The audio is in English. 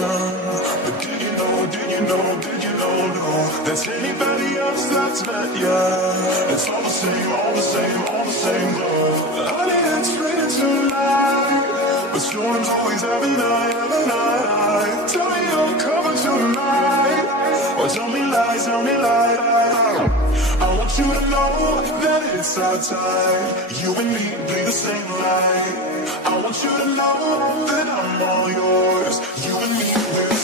attention. But did you know, no, there's anybody else that's met ya? It's all the same, all the same, all the same love. Honey, it's written tonight, but storms always have a night, have a night. Tell me you're coming tonight, or tell me lies, tell me lies. I want you to know that it's our time. You and me bleed the same light. I want you to know that I'm all yours. You and me, we're